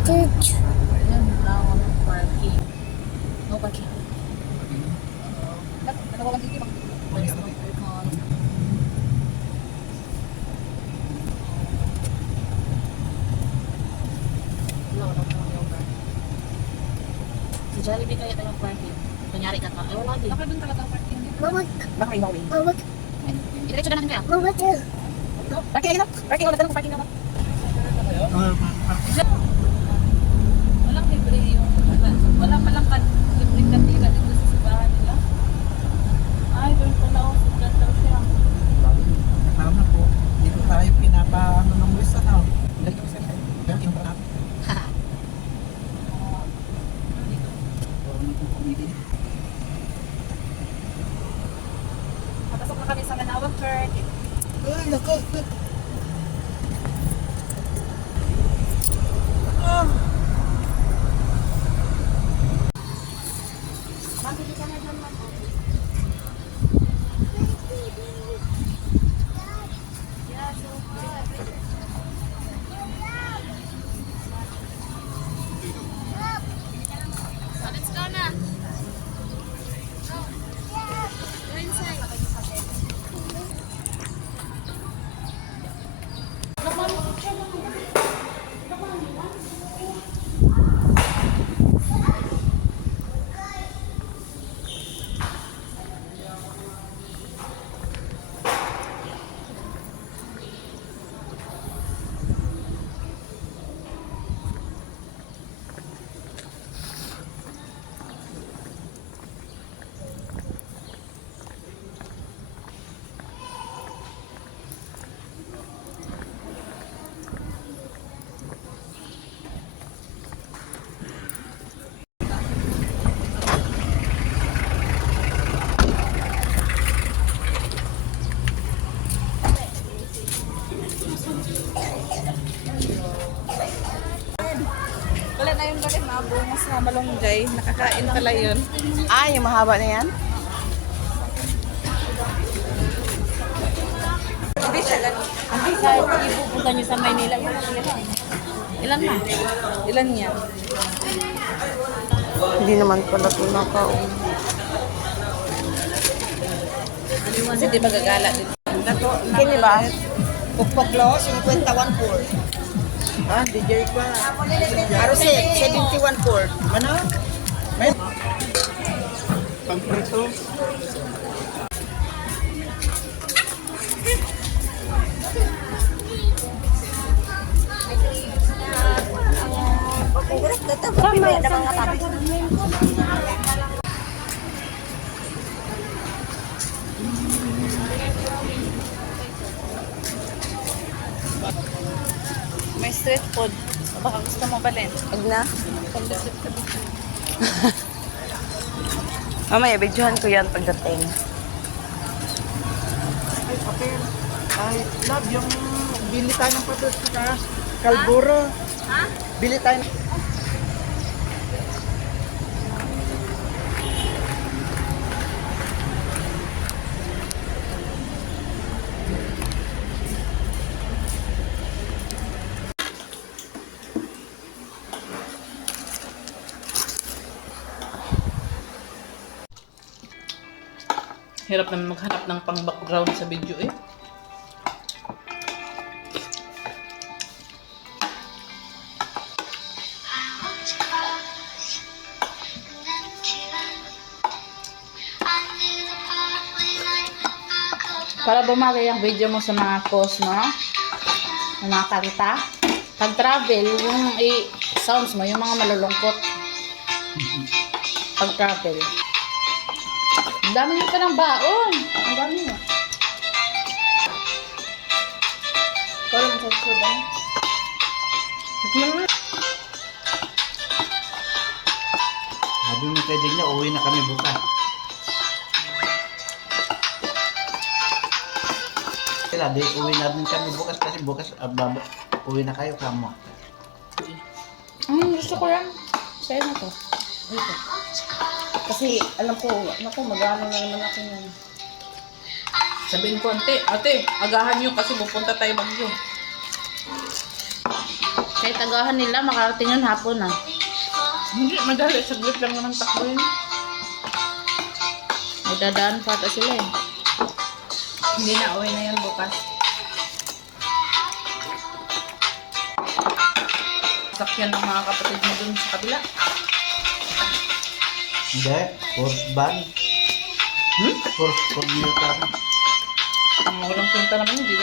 Church. Ayan lang ang parking. No parking. Nagawang dito bang? Si Jollibee kaya tayo parking. Kunyari ka ka. Ay, wala din. Baka doon talaga parking. Mawag. Baka may mawin. Mawag. Diretso na natin kaya. Mawag. Parking na. Parking ulit. Anong parking na ba? Walang libre yung... Wala palang libre kanila dito sa simbahan nila. Ay, doon pala ako. Sigat daw siya. Tama po. Dito tayo pinapaano ng wis na. Lagi sa kayo. Lagi yung parang. Papasok na kami sa Manawag Church. Ay, naku. Mabili ka na dyan, ma'am. Yeah, so let's go na. Go inside. Wala na yung galing mabungas na malunggay. Nakakain pala yun. Ah, yung mahaba na yan? Hindi siya ganun. Hindi kahit ipupunta nyo sa Maynila. Ilan na? Ilan yan? Hindi naman pala ito nakaw. Kasi di ba gagala din? Kini ba? Pukpoklo, 51 por. Ah, DJ pa. Aroset, 71 por. Ano? May... Pangprito. May street food. Baka gusto mo ba rin? Huwag na. Pag-visit ka dito. Mamaya, videohan ko yan pagdating. Ay, okay. Ay, love, yung bili tayo ng patos sa Kalburo. Ha? Bili tayo ng... Hirap naman maghanap ng pang-background sa video eh. Para bumagay ang video mo sa mga post mo, ng mga kanta. Pag-travel, yung sounds mo, yung mga malulungkot. Pag-travel. Ang dami nyo pa ng baon. Ang dami nyo. Ikaw lang sa sudan. Sabi mo kay Digna, uwi na kami bukas. Sila, di uwi na din kami bukas kasi bukas uwi na kayo kamo. Gusto ko yan. Sa'yo na to. Dito. Kasi alam ko, naku, mag-ano na naman ako yan. Sabihin ko, ate, agahan nyo kasi pupunta tayo Bagyo. Kahit tagahan nila, makarating yun hapon ah. Hindi, madali. Saglit lang naman takbo yun. May dadaan pa ata sila eh. Hindi na, uwi na yan bukas. Sakyan ng mga kapatid mo dun sa kabila. Hindi, force ban. Force commuter. Ang walang punta naman, hindi